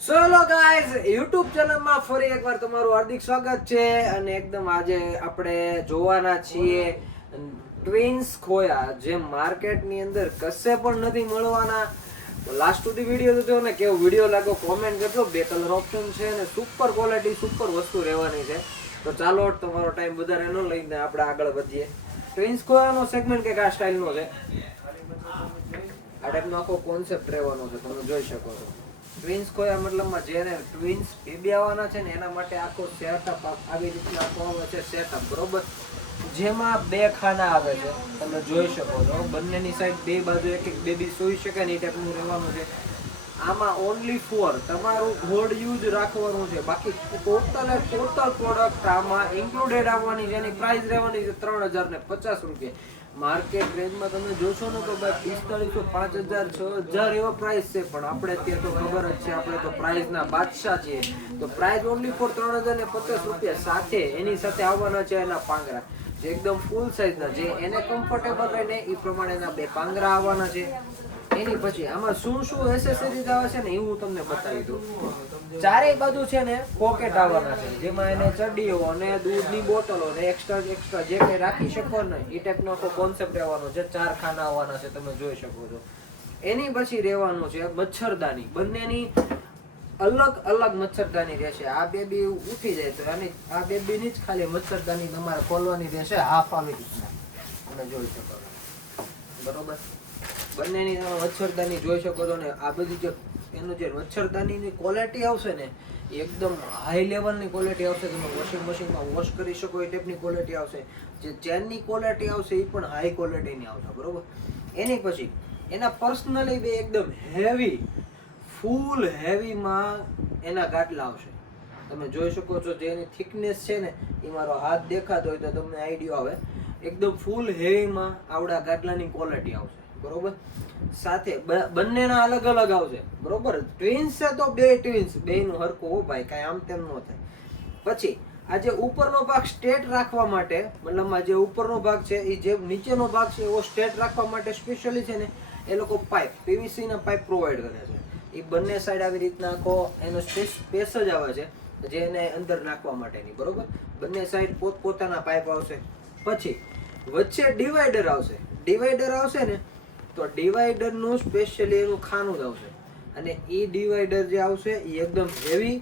So hello guys, YouTube ચેનલમાં ફરી એકવાર તમારું હાર્દિક સ્વાગત છે. અને એકદમ આજે આપણે જોવાના છીએ ટ્વિન્સ ખોયા, જે માર્કેટની અંદર કશે પણ નથી મળવાના. તો લાસ્ટ સુધી વિડીયો જોજો ને કેવો વિડીયો લાગ્યો કોમેન્ટ કરજો. 2 કલર ઓપ્શન છે ને સુપર ક્વોલિટી સુપર વસ્તુ રહેવાની છે. તો ચાલો તમારો ટાઈમ વધારે ન લઈને આપણે આગળ વધીએ. ટ્વિન્સ ખોયાનો સેગમેન્ટ કંઈક આ સ્ટાઇલનો છે. આ ટાઈપનો આખો કોન્સેપ્ટ રહેવાનો છે, તમે જોઈ શકો છો. ટ્વિન્સ ખોયા મતલબમાં જેને ટ્વિન્સ બેબી આવવાના છે ને એના માટે આખો સેટઅપ આવી રીતના આખો આવે છે સેટઅપ, બરોબર. જેમાં 2 ખાના આવે છે, તમે જોઈ શકો છો. બંનેની સાઈડ 2 બાજુ એક એક બેબી સૂઈ શકે ને એ ટાઈપનું રહેવાનું છે. આમાં ઓનલી ફોર તમારું ગોલ્ડ યુઝ રાખવાનું છે. બાકી ટોટલ પ્રોડક્ટ આમાં ઇન્ક્લુડેડ આવવાની છે. એની પ્રાઇસ રહેવાની છે 3050 રૂપિયા. માર્કેટ રેન્જમાં તમે જોશો ને તો ભાઈ 4500, 5000, 6000 એવા પ્રાઇસ છે. પણ આપણે ત્યાં તો ખબર જ છે, આપણે તો પ્રાઇસના બાદશાહ છીએ. તો પ્રાઇસ ઓનલી ફોર 3050 રૂપિયા. સાથે એની સાથે આવવાના છે એના પાંગરા, જે એકદમ ફૂલ સાઇઝના, જે એને કમ્ફર્ટેબલ રહે ને એ પ્રમાણેના 2 પાંગરા આવવાના છે. એની પછી આમાં શું શું એસેસરીઝ આવે છે ને એ હું તમને બતાવી દઉં. ચારેય બાજુ છે ને પોકેટ આવવાના છે, જેમાં એને ચડ્ડીઓ અને દૂધની બોટલો ને એક્સ્ટ્રા જે કંઈ રાખી શકો ને એ ટાઈપનો આખો કોન્સેપ્ટ રહેવાનો છે. 4 ખાના આવવાના છે, તમે જોઈ શકો છો. એની પછી રહેવાનું છે મચ્છરદાની. બંનેની અલગ અલગ મચ્છરદાની રહેશે. આ બેબી ઉઠી જાય તો આ બેબીની જ ખાલી મચ્છરદાની તમારે ખોલવાની રહેશે, હાફ આવી રીતના તમે જોઈ શકો છો, બરોબર. બંનેની તમે મચ્છરદાની જોઈ શકો છો ને. આ બધી જે એનું જે મચ્છરદાનીની ક્વોલિટી આવશે ને એ એકદમ હાઈ લેવલની ક્વોલિટી આવશે. તમે વોશિંગ મશીનમાં વોશ કરી શકો એ ટાઈપની ક્વોલિટી આવશે. જે ચેનની ક્વોલિટી આવશે એ પણ હાઈ ક્વોલિટીની આવશે, બરોબર. એની પછી એના પર્સનલી બે એકદમ હેવી, ફૂલ હેવીમાં એના ગાટલા આવશે. તમે જોઈ શકો છો. જે એની થિકનેસ છે ને એ મારો હાથ દેખાતો હોય તો તમને આઈડિયો આવે. એકદમ ફૂલ હેવીમાં આવડા ગાટલાની ક્વોલિટી આવશે, બરોબર. સાથે બંનેના અલગ અલગ આવશે, બરોબર. ટ્વિન્સ છે તો 2 ટ્વિન્સ, બેયનું હરખું હો ભાઈ, કાંઈ આમ તેમ ન થાય. પછી આ જે ઉપરનો ભાગ સ્ટ્રેટ રાખવા માટે, મતલબમાં જે ઉપરનો ભાગ છે એ જે નીચેનો ભાગ છે એવો સ્ટ્રેટ રાખવા માટે સ્પેશિયલી છે ને એ લોકો પાઇપ, પીવીસી ના પાઇપ પ્રોવાઈડ કરે છે. એ બંને સાઈડ આવી રીતના આખો એનો સ્પેસ જ આવે છે, જે એને અંદર નાખવા માટેની, બરોબર. બંને સાઈડ પોતપોતાના પાઇપ આવશે. પછી વચ્ચે ડિવાઈડર આવશે. ડિવાઈડર આવશે ને તો ડિવાઈડરનું સ્પેશિયલી એનું ખાનું જ આવશે. અને એ ડિવાઈડર જે આવશે એ એકદમ હેવી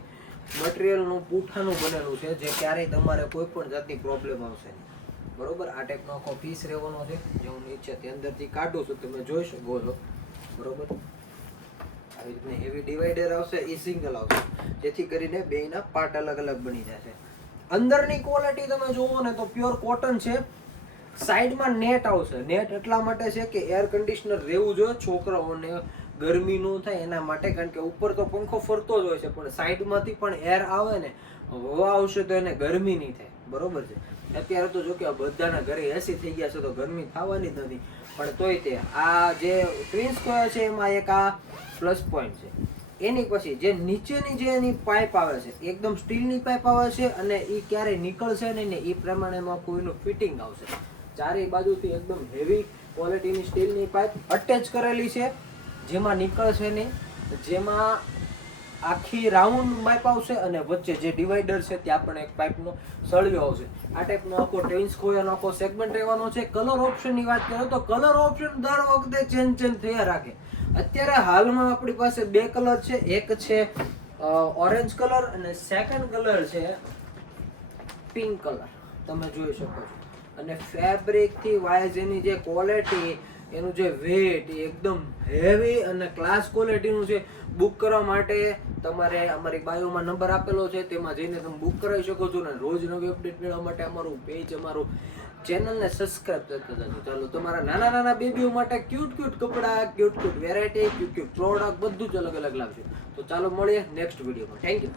મટીરિયલનું પૂઠાનું બનેલું છે, જે ક્યારેય તમારે કોઈ પણ જાતની પ્રોબ્લેમ આવશે નહીં, બરોબર. આ ટાઈપનો આખો પીસ રહેવાનો છે, જે હું નીચેથી અંદરથી કાઢું છું, તમે જોઈ શકો છો, બરોબર. આવી રીતની હેવી ડિવાઈડર આવશે. એ સિંગલ આવશે, જેથી કરીને બેયના પાર્ટ અલગ અલગ બની જશે. અંદરની ક્વોલિટી તમે જુઓ ને તો પ્યોર કોટન છે. સાઈડમાં નેટ આવશે. નેટ એટલા માટે છે કે એર કન્ડિશનર રહેવું જોઈએ, છોકરાઓને ગરમી ન થાય એના માટે. કારણ કે ઉપર તો પંખો ફરતો જ હોય છે, પણ સાઈડમાંથી પણ એર આવે ને, હવા આવશે તો એને ગરમી નહીં થાય, બરોબર છે. અત્યારે તો જો કે બધાના ઘરે એસી થઈ ગયા છે તો ગરમી થવાની જ નથી. પણ તોય તે આ જે ટ્વિન્સ ખોયા છે એમાં એક આ પ્લસ પોઈન્ટ છે. એની પછી જે નીચેની જે એની પાઇપ આવે છે એકદમ સ્ટીલની પાઇપ આવે છે, અને એ ક્યારેય નીકળશે નહીં ને એ પ્રમાણેમાં કોઈનું ફિટિંગ આવશે. ચારેય બાજુથી એકદમ હેવી ક્વોલિટીની સ્ટીલની પાઇપ અટેચ કરેલી છે, જેમાં નીકળશે નહીં. જેમાં આખી રાઉન્ડ પાઇપ આવશે અને વચ્ચે જે ડિવાઈડર છે ત્યાં પણ એક પાઇપનો સળિયો આવશે. આ ટાઈપનો આખો ટ્વિન્સ ખોયાનો આખો સેગમેન્ટ રહેવાનો છે. કલર ઓપ્શનની વાત કરીએ તો કલર ઓપ્શન દર વખતે ચેન્જ થયા રાખે. અત્યારે હાલમાં આપણી પાસે 2 કલર છે. એક છે ઓરેન્જ કલર અને સેકન્ડ કલર છે પિંક કલર, તમે જોઈ શકો છો. અને ફેબ્રિક થી વાઇઝ એની જે ક્વોલિટી, એનું જે વેટ એ એકદમ હેવી અને ક્લાસ ક્વોલિટીનું છે. બુક કરવા માટે તમારે અમારી બાયોમાં નંબર આપેલો છે, તેમાં જઈને તમે બુક કરાવી શકો છો. અને રોજ નવી અપડેટ મેળવવા માટે અમારું પેજ, અમારું ચેનલને સબસ્ક્રાઇબ કરતા જજો. ચાલો, તમારા નાના નાના બેબીઓ માટે ક્યુટ કપડાં, ક્યુટ વેરાયટી, ક્યુટ પ્રોડક્ટ બધું જ અલગ અલગ લાવશે. તો ચાલો મળીએ નેક્સ્ટ વિડીયોમાં. Thank you.